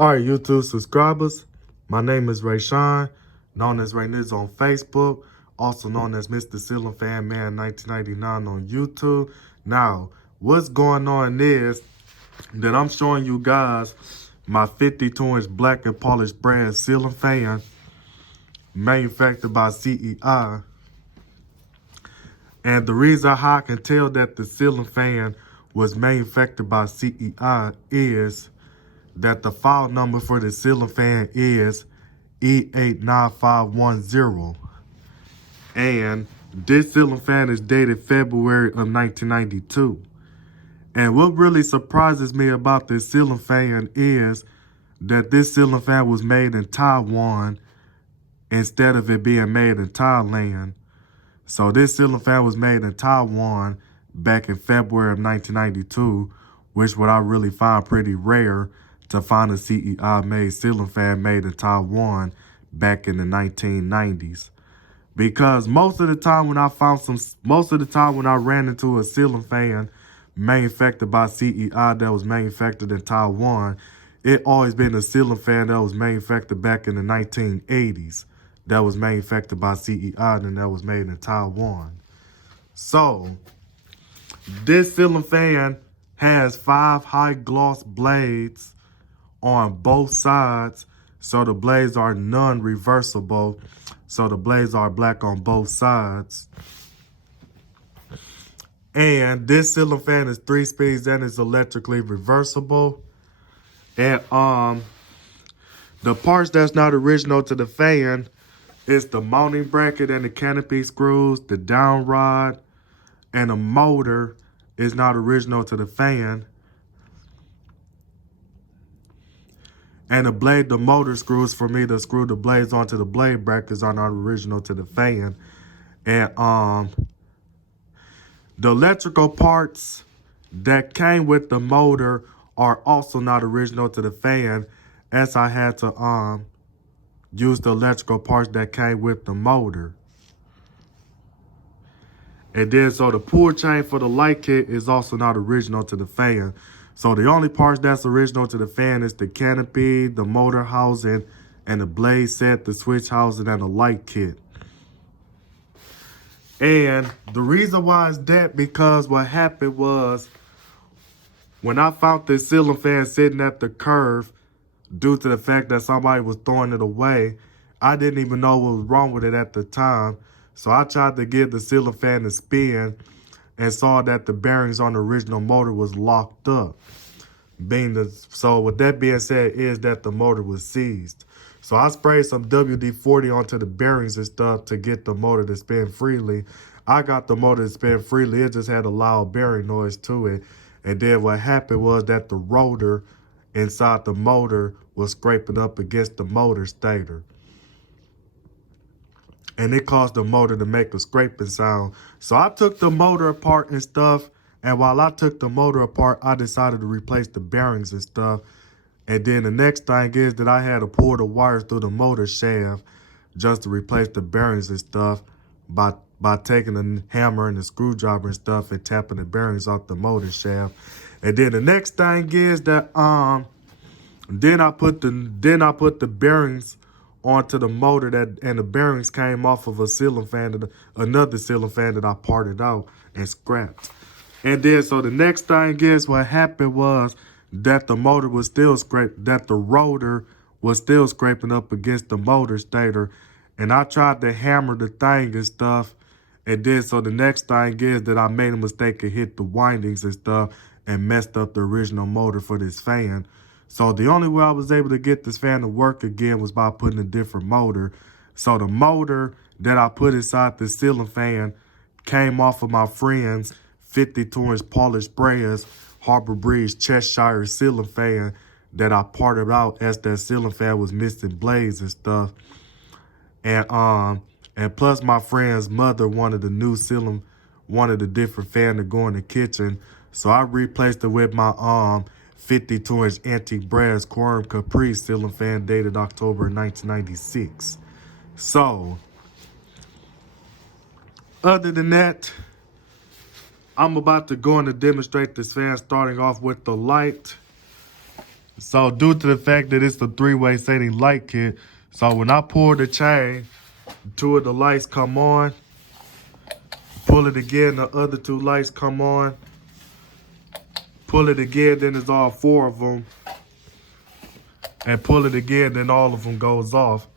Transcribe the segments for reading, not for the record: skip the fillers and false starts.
All right, YouTube subscribers, my name is Rayshawn, known as Ray Niz on Facebook, also known as Mr. Ceiling Fan Man 1999 on YouTube. Now, what's going on is that I'm showing you guys my 52-inch black and polished brass ceiling fan manufactured by CEI. And the reason how I can tell that the ceiling fan was manufactured by CEI is that the file number for the ceiling fan is E89510. And this ceiling fan is dated February of 1992. And what really surprises me about this ceiling fan is that this ceiling fan was made in Taiwan instead of it being made in Thailand. So this ceiling fan was made in Taiwan back in February of 1992, which what I really find pretty rare to find a CEI made ceiling fan made in Taiwan back in the 1990s. Because most of the time when I ran into a ceiling fan manufactured by CEI that was manufactured in Taiwan, it always been a ceiling fan that was manufactured back in the 1980s that was manufactured by CEI and that was made in Taiwan. So this ceiling fan has 5 high gloss blades on both sides, so the blades are non-reversible, so the blades are black on both sides. And this ceiling fan is 3 speeds and is electrically reversible. And the parts that's not original to the fan is the mounting bracket and the canopy screws, the down rod, and the motor is not original to the fan. And the motor screws for me to screw the blades onto the blade brackets are not original to the fan. And the electrical parts that came with the motor are also not original to the fan, as I had to use the electrical parts that came with the motor. And then so the pull chain for the light kit is also not original to the fan. So the only parts that's original to the fan is the canopy, the motor housing, and the blade set, the switch housing, and the light kit. And the reason why is that because what happened was when I found this ceiling fan sitting at the curve, due to the fact that somebody was throwing it away, I didn't even know what was wrong with it at the time. So I tried to give the ceiling fan a spin and saw that the bearings on the original motor was locked up. So with that being said is that the motor was seized. So I sprayed some WD-40 onto the bearings and stuff to get the motor to spin freely. I got the motor to spin freely. It just had a loud bearing noise to it. And then what happened was that the rotor inside the motor was scraping up against the motor stator. And it caused the motor to make a scraping sound. So I took the motor apart and stuff. And while I took the motor apart, I decided to replace the bearings and stuff. And then the next thing is that I had to pull the wires through the motor shaft just to replace the bearings and stuff by taking the hammer and the screwdriver and stuff and tapping the bearings off the motor shaft. And then the next thing is that then I put the bearings onto the motor and the bearings came off of a ceiling fan, another ceiling fan that I parted out and scrapped. And then so the next thing is what happened was that the rotor was still scraping up against the motor stator, and I tried to hammer the thing and stuff. And then so the next thing is that I made a mistake and hit the windings and stuff and messed up the original motor for this fan. So the only way I was able to get this fan to work again was by putting a different motor. So the motor that I put inside the ceiling fan came off of my friend's 52-inch polished brass Harbor Breeze Cheshire ceiling fan that I parted out as that ceiling fan was missing blades and stuff. And plus my friend's mother wanted a different fan to go in the kitchen. So I replaced it with my 52-inch antique brass Quorum Caprice ceiling fan dated October 1996. So, other than that, I'm about to go in to demonstrate this fan starting off with the light. So due to the fact that it's the three-way setting light kit, so when I pull the chain, two of the lights come on, pull it again, the other two lights come on, pull it again, then it's all four of them, and pull it again, then all of them goes off.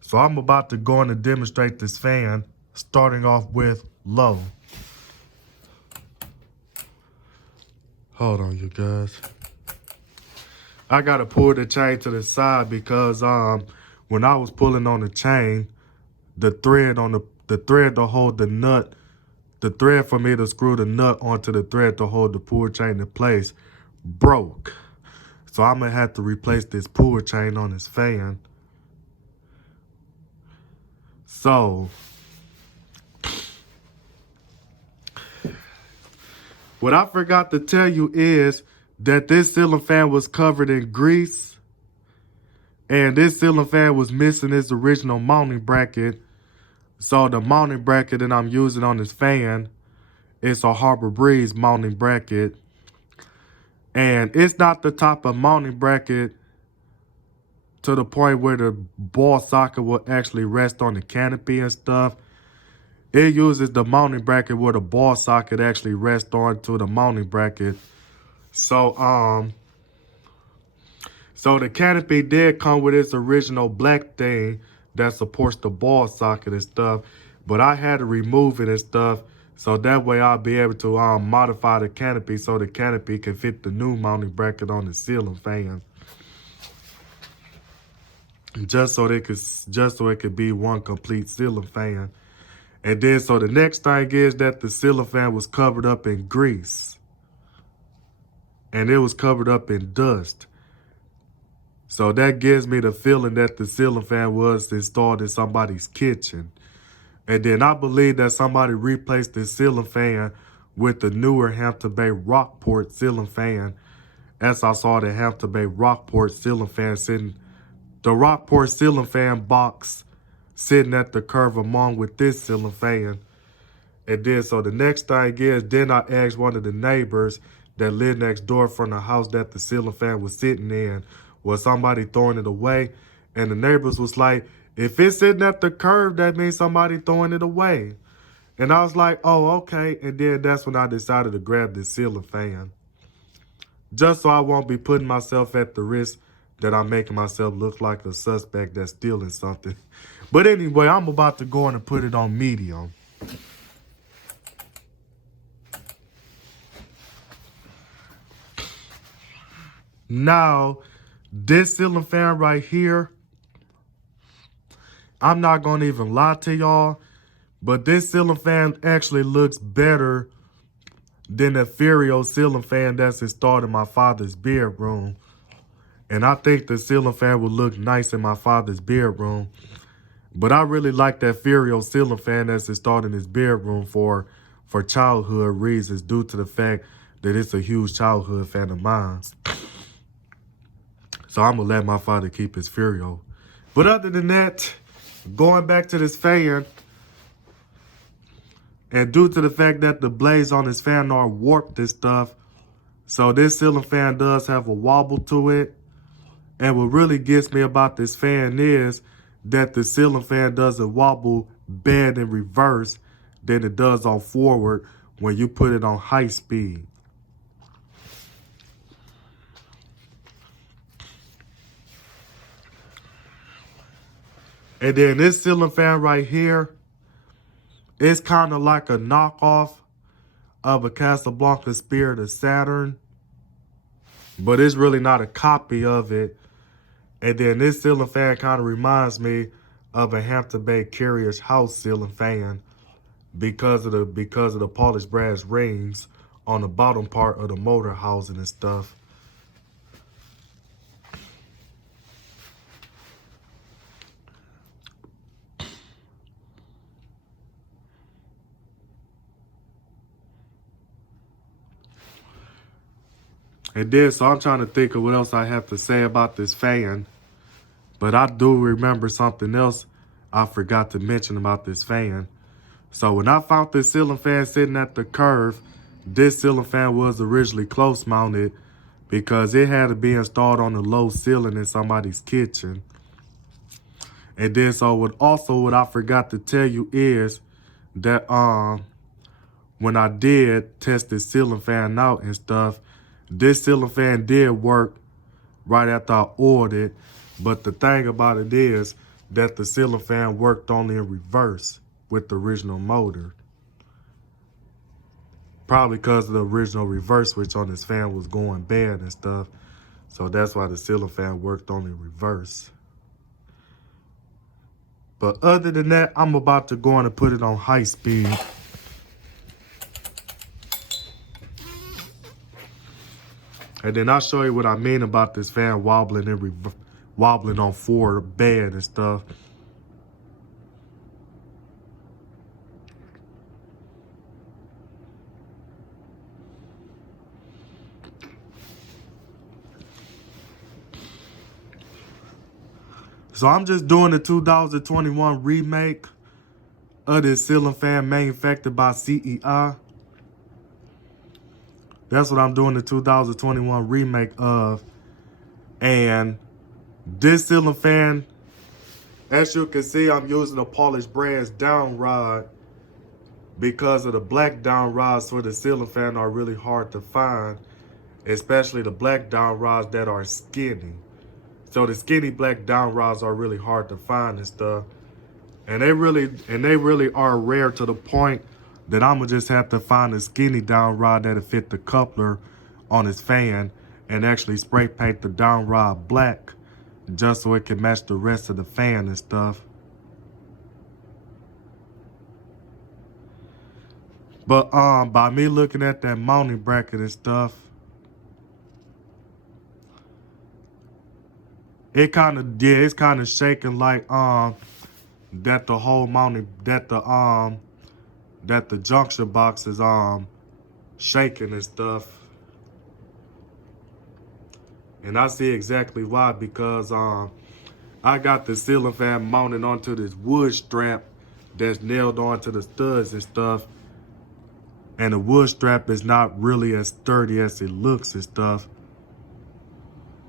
So I'm about to go in and demonstrate this fan, starting off with low. Hold on, you guys. I gotta pull the chain to the side because when I was pulling on the chain, the thread to hold the nut, the thread for me to screw the nut onto the thread to hold the pull chain in place broke. So I'm gonna have to replace this pull chain on this fan. So what I forgot to tell you is that this ceiling fan was covered in grease, and this ceiling fan was missing its original mounting bracket. So the mounting bracket that I'm using on this fan is a Harbor Breeze mounting bracket, and it's not the type of mounting bracket to the point where the ball socket will actually rest on the canopy and stuff. It uses the mounting bracket where the ball socket actually rests onto the mounting bracket. So the canopy did come with its original black thing that supports the ball socket and stuff, but I had to remove it and stuff, so that way I'll be able to modify the canopy so the canopy can fit the new mounting bracket on the ceiling fan. Just so it could be one complete ceiling fan. And then so the next thing is that the ceiling fan was covered up in grease. And it was covered up in dust. So that gives me the feeling that the ceiling fan was installed in somebody's kitchen. And then I believe that somebody replaced the ceiling fan with the newer Hampton Bay Rockport ceiling fan. As I saw the Hampton Bay Rockport ceiling fan sitting, the Rockport ceiling fan box sitting at the curve along with this ceiling fan. And then so the next thing is, then I asked one of the neighbors that lived next door from the house that the ceiling fan was sitting in, was somebody throwing it away? And the neighbors was like, if it's sitting at the curve, that means somebody throwing it away. And I was like, oh, okay. And then that's when I decided to grab this ceiling fan. Just so I won't be putting myself at the risk that I'm making myself look like a suspect that's stealing something. But anyway, I'm about to go in and put it on medium. Now, this ceiling fan right here, I'm not going to even lie to y'all, but this ceiling fan actually looks better than the Furio ceiling fan that's installed in my father's bedroom. And I think the ceiling fan would look nice in my father's bedroom. But I really like that Furio ceiling fan that's installed in his bedroom for childhood reasons, due to the fact that it's a huge childhood fan of mine. So I'm going to let my father keep his Furio. But other than that, going back to this fan, and due to the fact that the blades on this fan are warped and stuff, so this ceiling fan does have a wobble to it. And what really gets me about this fan is that the ceiling fan doesn't wobble bad in reverse than it does on forward when you put it on high speed. And then this ceiling fan right here, it's kind of like a knockoff of a Casablanca Spirit of Saturn, but it's really not a copy of it. And then this ceiling fan kind of reminds me of a Hampton Bay Carrier's house ceiling fan because of the polished brass rings on the bottom part of the motor housing and stuff. And then, so I'm trying to think of what else I have to say about this fan. But I do remember something else I forgot to mention about this fan. So when I found this ceiling fan sitting at the curve, this ceiling fan was originally close mounted because it had to be installed on the low ceiling in somebody's kitchen. And then so what I forgot to tell you is that when I did test this ceiling fan out and stuff, this ceiling fan did work right after I ordered it. But the thing about it is that the ceiling fan worked only in reverse with the original motor. Probably because the original reverse switch on this fan was going bad and stuff. So that's why the ceiling fan worked only in reverse. But other than that, I'm about to go on and put it on high speed. And then I'll show you what I mean about this fan wobbling and wobbling on forward bed and stuff. So I'm just doing the 2021 remake of this ceiling fan manufactured by CEI. That's what I'm doing the 2021 remake of. And this ceiling fan, as you can see, I'm using a polished brass down rod because of the black down rods for the ceiling fan are really hard to find, especially the black down rods that are skinny. So the skinny black down rods are really hard to find and stuff. And they really are rare to the point that I'm gonna just have to find a skinny down rod that'll fit the coupler on his fan and actually spray paint the down rod black just so it can match the rest of the fan and stuff. But by me looking at that mounting bracket and stuff, it's kind of shaking like that the whole mounting that the junction box is shaking and stuff. And I see exactly why, because I got the ceiling fan mounted onto this wood strap that's nailed onto the studs and stuff. And the wood strap is not really as sturdy as it looks and stuff.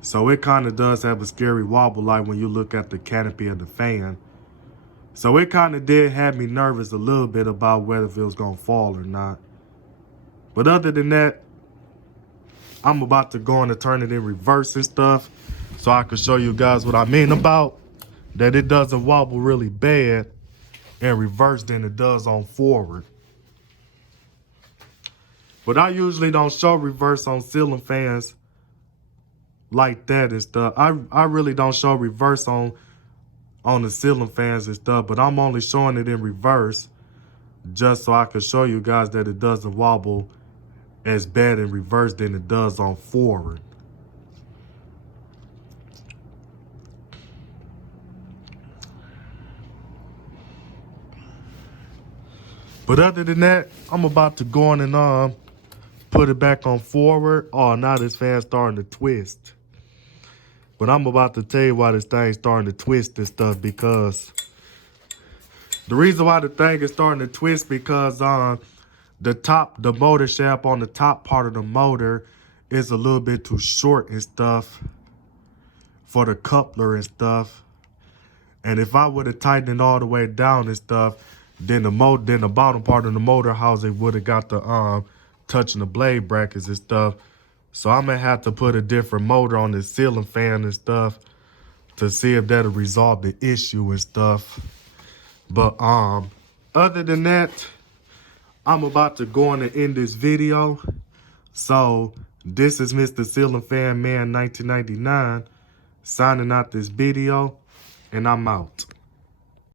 So it kind of does have a scary wobble like when you look at the canopy of the fan. So it kind of did have me nervous a little bit about whether if it was going to fall or not. But other than that, I'm about to go on and turn it in reverse and stuff so I can show you guys what I mean about that it doesn't wobble really bad in reverse than it does on forward. But I usually don't show reverse on ceiling fans like that and stuff. I really don't show reverse on the ceiling fans and stuff, but I'm only showing it in reverse just so I can show you guys that it doesn't wobble as bad in reverse than it does on forward. But other than that, I'm about to go on and put it back on forward. Oh, now this fan's starting to twist. But I'm about to tell you why this thing's starting to twist and stuff, because the reason why the thing is starting to twist because the motor shaft on the top part of the motor is a little bit too short and stuff for the coupler and stuff. And if I would have tightened it all the way down and stuff, then the bottom part of the motor housing would have got the touching the blade brackets and stuff. So I'm gonna have to put a different motor on this ceiling fan and stuff to see if that'll resolve the issue and stuff. But other than that, I'm about to go on and end this video. So this is Mr. Ceiling Fan Man 1999 signing out this video, and I'm out.